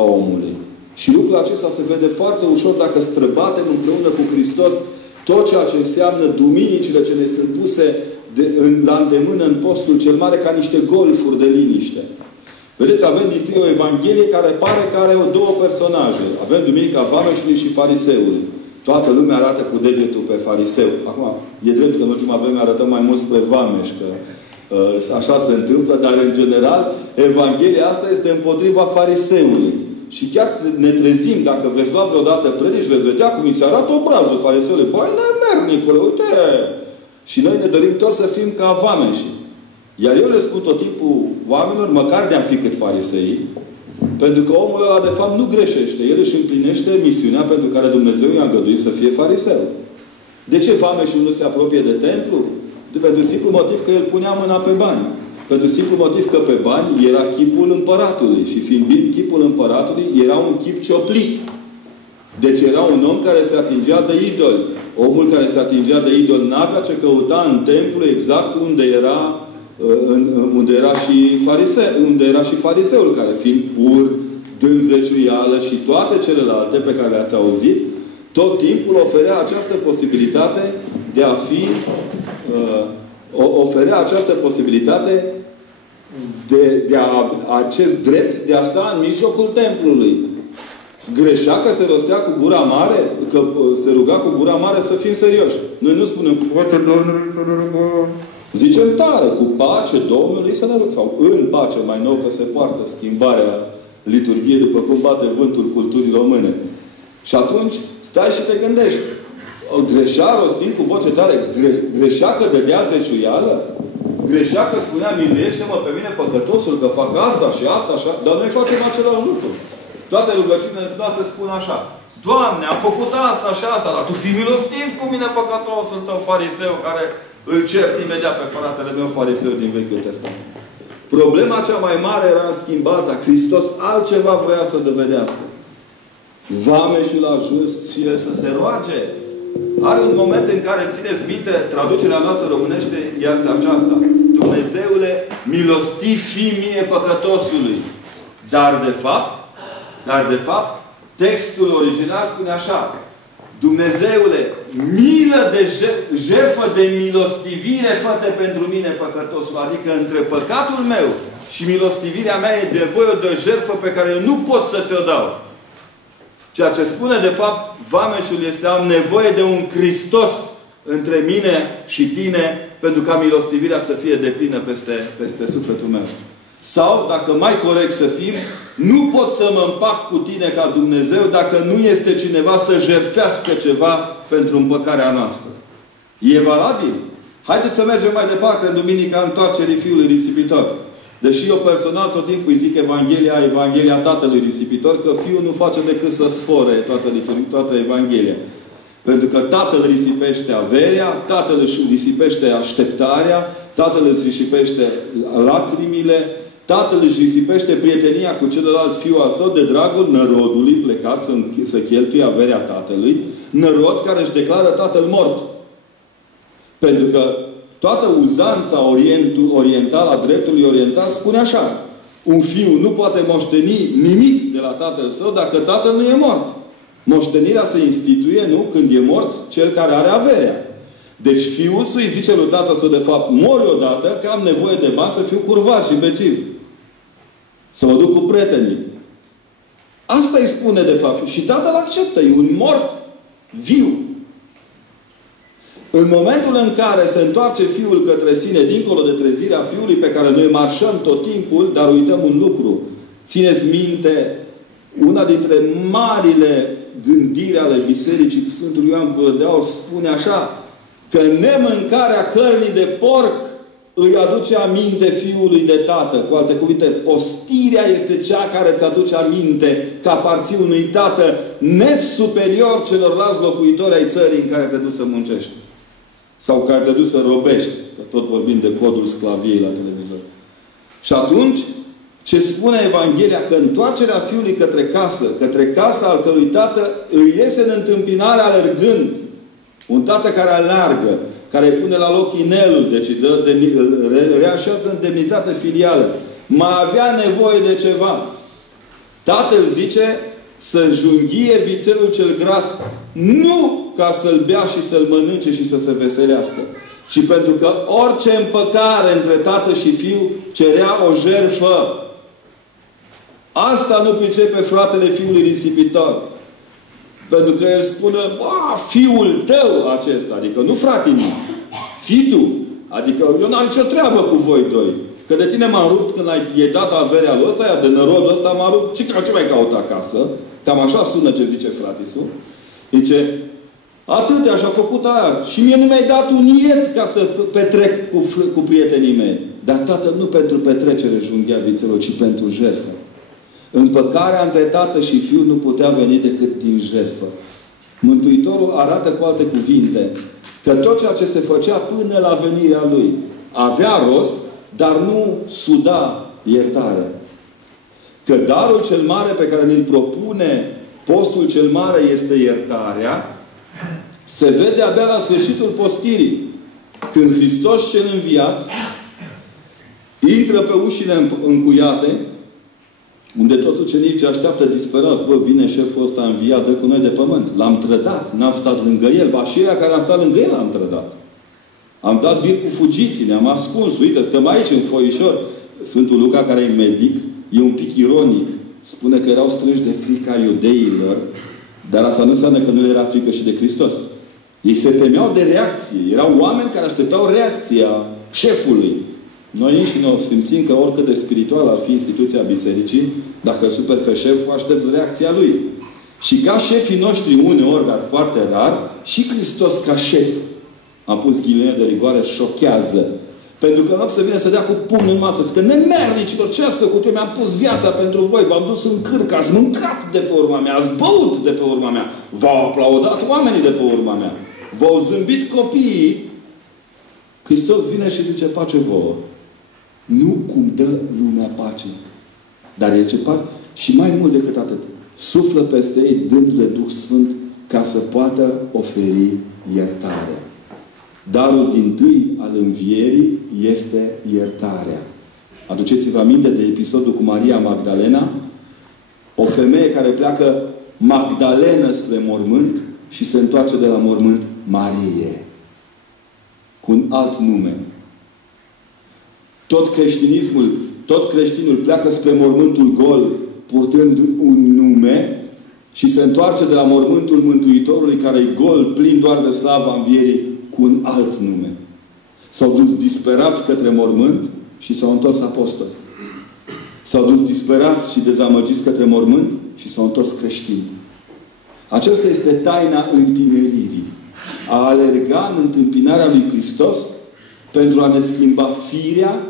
omului. Și lucrul acesta se vede foarte ușor dacă străbatem împreună cu Hristos tot ceea ce înseamnă duminicile ce ne sunt puse la îndemână în postul cel mare ca niște golfuri de liniște. Vedeți, avem din tâi o Evanghelie care pare că are două personaje. Avem Duminica Vameșului și Fariseului. Toată lumea arată cu degetul pe fariseu. Acum, e drept că în ultima vreme arătăm mai mult spre Vameș, că așa se întâmplă, dar în general, Evanghelia asta este împotriva fariseului. Și chiar ne trezim, dacă veți lua vreodată predici, veți vedea cum îi se arată obrazul fariseului. Băi, nemernicule, uite! Și noi ne dorim toți să fim ca vameșii. Iar eu le spun tot timpul oamenilor, măcar de-am fi cât farisei, pentru că omul ăla, de fapt, nu greșește. El își împlinește misiunea pentru care Dumnezeu i-a îngăduit să fie fariseu. De ce vameșul nu se apropie de templu? Pentru simplu motiv că el punea mâna pe bani. Pentru simplu motiv că pe bani era chipul împăratului. Și fiind chipul împăratului, era un chip cioplit. Deci era un om care se atingea de idoli. Omul care se atingea de idoli n-avea ce căuta în templu exact unde era și fariseul, care fiind pur, dând zeciuială și toate celelalte pe care le-ați auzit, tot timpul oferea această posibilitate de a fi acest drept de a sta în mijlocul templului. Greșea că se rostea cu gura mare, că se ruga cu gura mare, să fim serioși. Noi nu spunem cu pace Domnului să ne rugăm. Zicem tare, cu pace Domnului să ne rugăm. Sau în pace, mai nou că se poartă schimbarea liturgiei după cum bate vântul culturii române. Și atunci stai și te gândești. Greșea rostind cu voce tare? Greșea că dădea zeciuială? Greșea că spunea, miluiește-mă pe mine păcătosul, că fac asta și asta, așa. Dar noi facem același lucru. Toate rugăciunile noastre spun așa. Doamne, am făcut asta și asta, dar Tu fii milostiv cu mine, păcătosul Tău fariseu, care îl cert imediat pe fratele meu fariseu din Vechiul Testament. Problema cea mai mare era în schimb alta. Hristos altceva vrea să dovedească. Vameșul a ajuns și el să se roage. Are un moment în care, țineți minte, traducerea noastră românește este aceasta. Dumnezeule, milostiv fii mie păcătosului. Dar de fapt, textul original spune așa. Dumnezeule, milă de jertfă de milostivire fă-te pentru mine păcătosul. Adică între păcatul meu și milostivirea mea e nevoie de o jertfă pe care eu nu pot să ți-o dau. Ceea ce spune, de fapt, vameșul este am nevoie de un Hristos între mine și tine pentru ca milostivirea să fie deplină peste sufletul meu. Sau, dacă mai corect să fim, nu pot să mă împac cu tine ca Dumnezeu dacă nu este cineva să jertfească ceva pentru împăcarea noastră. E valabil? Haideți să mergem mai departe în Duminica Întoarcerii Fiului Risipitor. Deși eu personal tot timpul îi zic Evanghelia Tatălui Risipitor, că Fiul nu face decât să sfore toată Evanghelia. Pentru că Tatăl risipește averea, Tatăl își risipește așteptarea, Tatăl își risipește lacrimile, Tatăl își risipește prietenia cu celălalt fiu al său de dragul nărodului plecat să cheltuie averea Tatălui, nărod care își declară Tatăl mort. Pentru că toată uzanța orientală a dreptului oriental spune așa. Un fiu nu poate moșteni nimic de la tatăl său dacă tatăl nu e mort. Moștenirea se instituie, nu? Când e mort cel care are averea. Deci fiul îi zice lui tatăl său, de fapt, mori odată că am nevoie de bani să fiu curvar și bețiv. Să mă duc cu prietenii. Asta îi spune, de fapt. Și tatăl acceptă. E un mort viu. În momentul în care se întoarce Fiul către sine, dincolo de trezirea Fiului, pe care noi marșăm tot timpul, dar uităm un lucru. Țineți minte, una dintre marile gândiri ale Bisericii Sfântul Ioan Gură de Aur spune așa, că nemâncarea cărnii de porc îi aduce aminte Fiului de Tată. Cu alte cuvinte, postirea este cea care îți aduce aminte că aparții unui Tată nesuperior celorlalți locuitori ai țării în care te duci să muncești. Sau care te duci să robești. Că tot vorbim de codul sclaviei la televizor. Și atunci, ce spune Evanghelia? Că întoarcerea Fiului către casa al cărui Tată îi iese în întâmpinare alergând. Un Tată care aleargă, care îi pune la loc inelul, deci îl reașează în demnitate filială. Mai avea nevoie de ceva. Tatăl zice să junghie vițelul cel gras, nu ca să-l bea și să-l mănânce și să se veselească, ci pentru că orice împăcare între tată și fiu cerea o jertfă. Asta nu pricepe fratele fiului risipitor. Pentru că el spune, fiul tău acesta, adică nu fratele meu, fii tu. Adică eu n-am nicio treabă cu voi doi. Că de tine m-am rupt când ai dat averea lui ăsta, iar de nărodul ăsta m-am rupt. Ce mai caut acasă? Cam așa sună ce zice fratisul. Zice, atâtea și-a făcut aia. Și mie nu mi-ai dat un iet ca să petrec cu prietenii mei. Dar Tatăl nu pentru petrecere junghea vițelul, ci pentru jertfă. Împăcarea între tată și fiu nu putea veni decât din jertfă. Mântuitorul arată cu alte cuvinte că tot ceea ce se făcea până la venirea Lui avea rost, dar nu suda iertare. Că darul cel mare pe care ne-l propune postul cel mare este iertarea, se vede abia la sfârșitul postirii. Când Hristos cel înviat intră pe ușile încuiate, unde toți ucenicii așteaptă disperați. Vine șeful ăsta înviat, dă cu noi de pământ. L-am trădat, n-am stat lângă el. Ba și ăia care am stat lângă el am trădat. Am dat bir cu fugiții, ne-am ascuns. Uite, stăm aici în foișor. Sfântul Luca, care e medic, e un pic ironic. Spune că erau strânși de frica iudeilor, dar asta nu înseamnă că nu le era frică și de Hristos. Ei se temeau de reacție. Erau oameni care așteptau reacția șefului. Noi înșine o simțim că oricât de spiritual ar fi instituția bisericii, dacă îl superi pe șeful, aștepți reacția lui. Și ca șefii noștri uneori, dar foarte rar, și Hristos ca șef, am pus ghilimele de rigoare, șochează. Pentru că în loc să vină să dea cu pumnul în masă, zic că nemernicilor, ce ați făcut? Eu mi-am pus viața pentru voi, v-am dus în cârcă, ați mâncat de pe urma mea, ați băut de pe urma mea, v-au aplaudat oamenii de pe urma mea, v-au zâmbit copiii. Hristos vine și zice, pace vouă. Nu cum dă lumea pace. Dar el zice, și mai mult decât atât, suflă peste ei, dându-le Duh Sfânt, ca să poată oferi iertare. Darul dintâi al învierii este iertarea. Aduceți-vă aminte de episodul cu Maria Magdalena? O femeie care pleacă Magdalenă spre mormânt și se întoarce de la mormânt Marie. Cu un alt nume. Tot creștinul pleacă spre mormântul gol purtând un nume și se întoarce de la mormântul Mântuitorului care e gol, plin doar de slava învierii, cu un alt nume. S-au dus disperați către mormânt și s-au întors apostoli. S-au dus disperați și dezamăgiți către mormânt și s-au întors creștini. Aceasta este taina întineririi. A alerga în întâmpinarea lui Hristos pentru a ne schimba firea,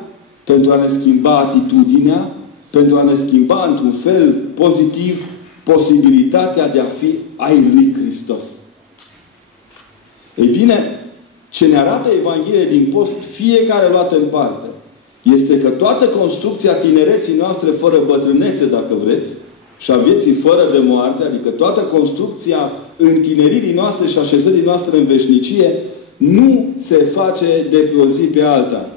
pentru a ne schimba atitudinea, pentru a ne schimba într-un fel pozitiv posibilitatea de a fi ai lui Hristos. Ei bine, ce ne arată Evanghelia din post, fiecare luată în parte, este că toată construcția tinereții noastre fără bătrânețe, dacă vreți, și a vieții fără de moarte, adică toată construcția întineririi noastre și așezării noastre în veșnicie, nu se face de pe o zi pe alta.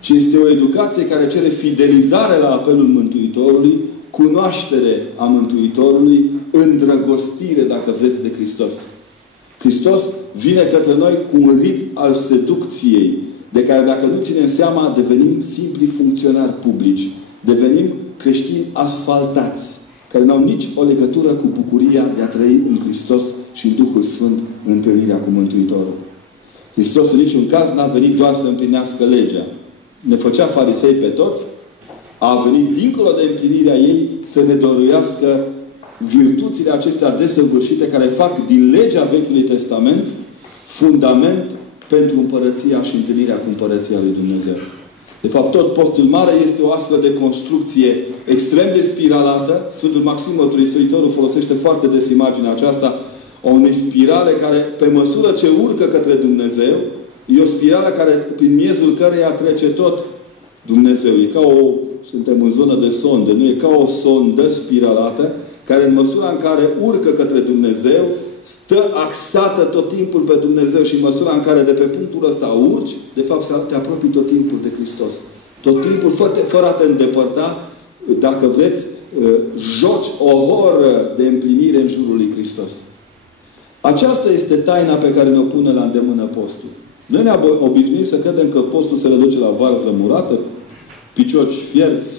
Ci este o educație care cere fidelizare la apelul Mântuitorului, cunoaștere a Mântuitorului, îndrăgostire, dacă vreți, de Hristos. Hristos vine către noi cu un ritm al seducției, de care dacă nu ținem seama, devenim simpli funcționari publici. Devenim creștini asfaltați, care n-au nici o legătură cu bucuria de a trăi în Hristos și în Duhul Sfânt întâlnirea cu Mântuitorul. Hristos în niciun caz n-a venit doar să împlinească legea. Ne făcea farisei pe toți, a venit dincolo de împlinirea ei să ne dăruiască virtuțile acestea desăvârșite care fac din legea Vechiului Testament fundament pentru împărăția și întâlnirea cu împărăția lui Dumnezeu. De fapt, tot postul mare este o astfel de construcție extrem de spiralată. Sfântul Maxim Mărturisitorul folosește foarte des imaginea aceasta, o unei spirale care, pe măsură ce urcă către Dumnezeu, e o spirală care, prin miezul căreia trece tot Dumnezeu. E ca suntem în zonă de sondă, nu e ca o sondă spiralată, care în măsura în care urcă către Dumnezeu, stă axată tot timpul pe Dumnezeu și în măsura în care de pe punctul ăsta urci, de fapt te apropii tot timpul de Hristos. Tot timpul, fără a te îndepărta, dacă vreți, joci o horă de împlinire în jurul lui Hristos. Aceasta este taina pe care ne-o pune la îndemână postul. Noi ne-am obișnuit să credem că postul se reduce la varză murată, picioci fierți,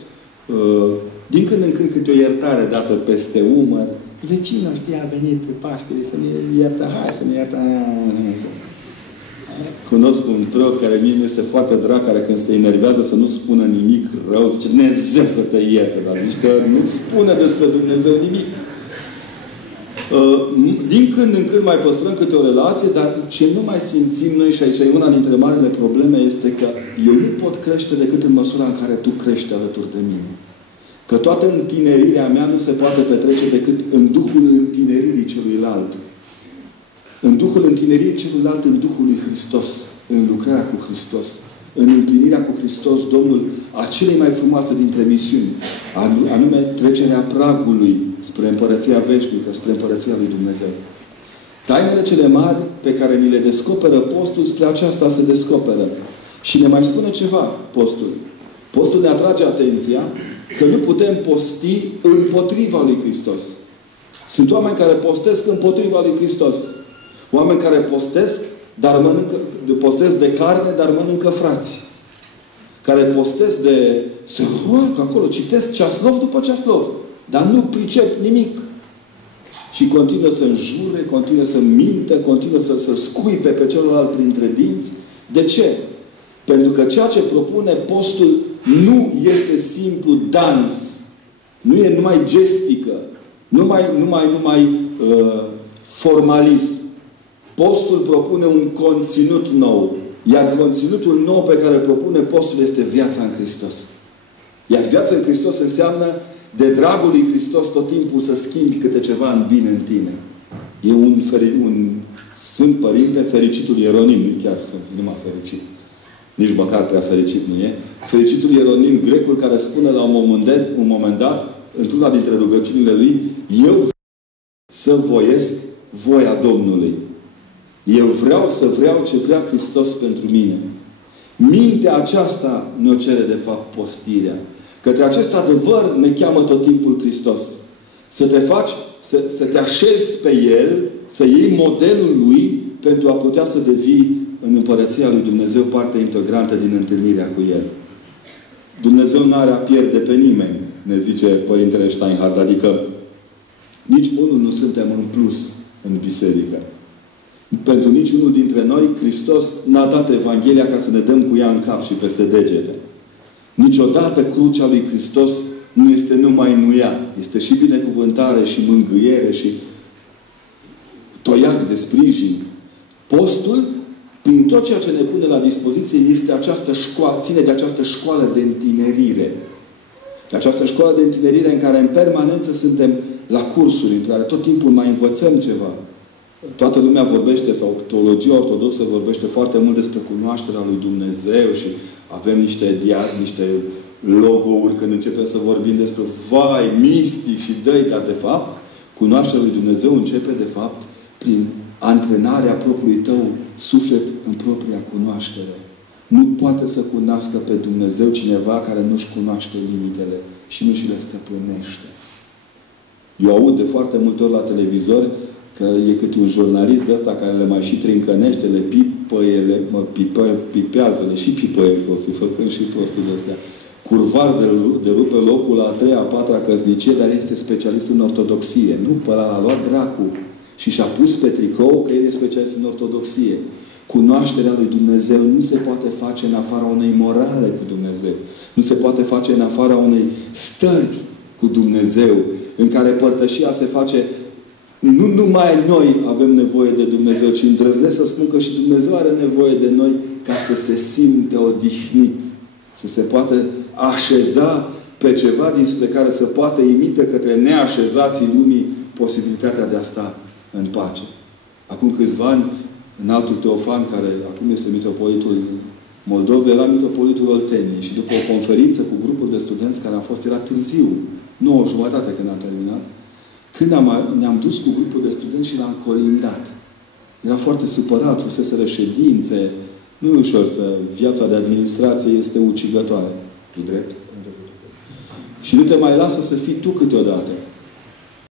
din când în când câte o iertare dată peste umăr. Vecinul, știi, a venit Paștele să ne iertă. Hai să ne iertă. Cunosc un preot care mie mi este foarte drag, care când se enervează să nu spună nimic rău, zice, Dumnezeu să te ierte, dar zici că nu spune despre Dumnezeu nimic. Din când în când mai păstrăm câte o relație, dar ce nu mai simțim noi, și aici e una dintre marile probleme, este că eu nu pot crește decât în măsura în care tu crești alături de mine. Că toată întinerirea mea nu se poate petrece decât în Duhul întineririi celuilalt. În Duhul întineririi celuilalt, în Duhul lui Hristos. În lucrarea cu Hristos. În împlinirea cu Hristos, Domnul, a celei mai frumoase dintre misiuni. Anume, trecerea pragului spre Împărăția Veșnică, spre Împărăția lui Dumnezeu. Tainele cele mari pe care ni le descoperă postul, spre aceasta se descoperă. Și ne mai spune ceva, postul. Postul ne atrage atenția că nu putem posti împotriva lui Hristos. Sunt oameni care postesc împotriva lui Hristos. Oameni care postesc de carne, dar mănâncă frați. Care postesc se roagă acolo, citesc ceaslov după ceaslov. Dar nu pricep nimic. Și continuă să înjure, continuă să minte, continuă să scuipe pe celălalt printre dinți. De ce? Pentru că ceea ce propune postul nu este simplu dans. Nu e numai gestică. Numai formalism. Postul propune un conținut nou. Iar conținutul nou pe care îl propune postul este viața în Hristos. Iar viața în Hristos înseamnă de dragul lui Hristos tot timpul să schimbi câte ceva în bine în tine. E un Sfânt Părinte, fericitul Ieronim, nu chiar Sfânt, numai fericit. Nici măcar prea fericit nu e. Fericitul Ieronim, grecul, care spune la un moment dat, într-una dintre rugăciunile lui, eu vreau să voiesc voia Domnului. Eu vreau să vreau ce vrea Hristos pentru mine. Mintea aceasta ne-o cere de fapt postirea. Către acest adevăr ne cheamă tot timpul Hristos. Să te faci, să te așezi pe El, să iei modelul Lui pentru a putea să devii în Împărăția lui Dumnezeu parte integrantă din întâlnirea cu El. Dumnezeu nu are a pierde pe nimeni, ne zice Părintele Steinhardt. Adică nici unul nu suntem în plus în biserică. Pentru niciunul dintre noi, Hristos n-a dat Evanghelia ca să ne dăm cu ea în cap și peste degete. Niciodată crucea lui Hristos nu este numai în ea. Este și binecuvântare, și mângâiere, și toiac de sprijin. Postul, prin tot ceea ce ne pune la dispoziție, este această școală, ține de această școală de întinerire. De această școală de întinerire în care în permanență suntem la cursuri, în care tot timpul mai învățăm ceva. Toată lumea vorbește, sau teologia ortodoxă vorbește foarte mult despre cunoașterea lui Dumnezeu și avem niște logo-uri când începem să vorbim despre vai, mistic și dăi, dar de fapt, cunoașterea lui Dumnezeu începe de fapt prin antrenarea propriului tău suflet în propria cunoaștere. Nu poate să cunoască pe Dumnezeu cineva care nu-și cunoaște limitele și nu și le stăpânește. Eu aud de foarte multe ori la televizor că e câte un jurnalist de ăsta care le mai și trincănește, le pipează, le și pipăie, că o fi făcând și prosturile astea. Curvar de rupe locul la a treia, a patra căsnicie, dar este specialist în ortodoxie. Nu, pe ăla a luat dracu și și-a pus pe tricou că el e specialist în ortodoxie. Cunoașterea lui Dumnezeu nu se poate face în afara unei morale cu Dumnezeu. Nu se poate face în afara unei stări cu Dumnezeu, în care părtășia se face. Nu numai noi avem nevoie de Dumnezeu, ci îndrăznesc să spun că și Dumnezeu are nevoie de noi ca să se simte odihnit. Să se poată așeza pe ceva dinspre care să poată imite către neașezații lumii posibilitatea de a sta în pace. Acum câțiva ani, înaltul Teofan, care acum este mitropolitul Moldovei, era mitropolitul Olteniei. Și după o conferință cu grupuri de studenți care era târziu, 9:30 când am terminat, când ne-am dus cu grupul de studenți și l-am colindat. Era foarte supărat, fuseseră ședințe. Nu e ușor viața de administrație este ucigătoare. E drept? Și nu te mai lasă să fii tu câteodată.